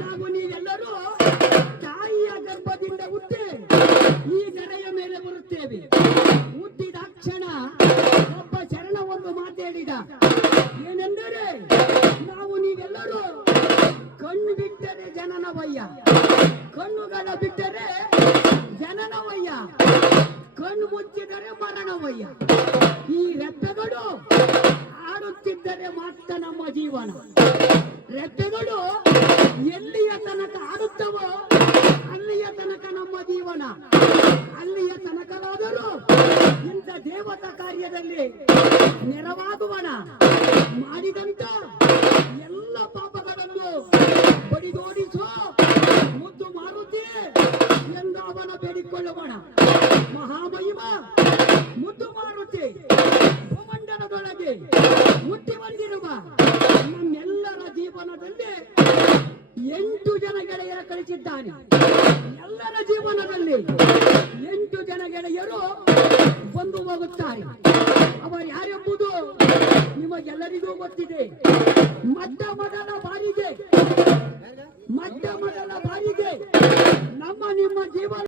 ನಾವು ನೀವೆಲ್ಲರೂ ತಾಯಿಯ ಗರ್ಭದಿಂದ ಹುಟ್ಟಿ ಈ ನೆರೆಯ ಮೇಲೆ ಬರುತ್ತೇವೆ. ಹುಟ್ಟಿದ ಕ್ಷಣ ಒಬ್ಬ ಶರಣ ಒಂದು ಮಾತೇಳಿದ, ಏನೆಂದರೆ ನಾವು ನೀವೆಲ್ಲರೂ ಕಣ್ಣು ಬಿಟ್ಟರೆ ಜನನವಯ್ಯ, ಕಣ್ಣುಗಳ ಬಿಟ್ಟರೆ ಜನನವಯ್ಯ, ಕಣ್ಣು ಮುಚ್ಚಿದರೆ ಮರಣವಯ್ಯ. ಈ ರೆಪ್ಪೆಗಳು ಆಡುತ್ತಿದ್ದರೆ ಮಾತ್ರ ನಮ್ಮ ಜೀವನ. ರೆಪ್ಪೆಗಳು ಎಲ್ಲಿಯ ತನಕ ಆಡುತ್ತವೋ ಅಲ್ಲಿಯ ತನಕ ನಮ್ಮ ಜೀವನ. ಅಲ್ಲಿಯ ತನಕವಾದರೂ ಇಂಥ ದೇವತಾ ಕಾರ್ಯದಲ್ಲಿ ನೆರವಾಗುವನ. ಮಾಡಿದಂತ ಎಲ್ಲ ಪಾಪಗಳನ್ನು ಬಡಿದೋಡಿಸೋ ಮುದ್ದು ಮಾರುತಿ ಎಂದು ಅವನ ಬೇಡಿಕೊಳ್ಳುವಣ. ಮಹಾಮಹಿಮ ಮುದ್ದು ಮಾರುತಿ ಭೂಮಂಡಲದೊಳಗೆ ಹುಟ್ಟಿ ಬಂದಿರುವ ನಮ್ಮೆಲ್ಲರ ಜೀವನದಲ್ಲಿ 8 ಜನ ಗೆಳೆಯರ ಕಳಿಸಿದ್ದಾನೆ. ಎಲ್ಲರ ಜೀವನದಲ್ಲಿ 8 ಜನ ಗೆಳೆಯರು ಬಂದು ಹೋಗುತ್ತಾರೆ. ಅವರು ಯಾರೆಂಬುದು ನಿಮಗೆಲ್ಲರಿಗೂ ಗೊತ್ತಿದೆ. ಮೊಟ್ಟ ಮೊದಲ ಬಾರಿಗೆ ನಮ್ಮ ನಿಮ್ಮ ಜೀವನ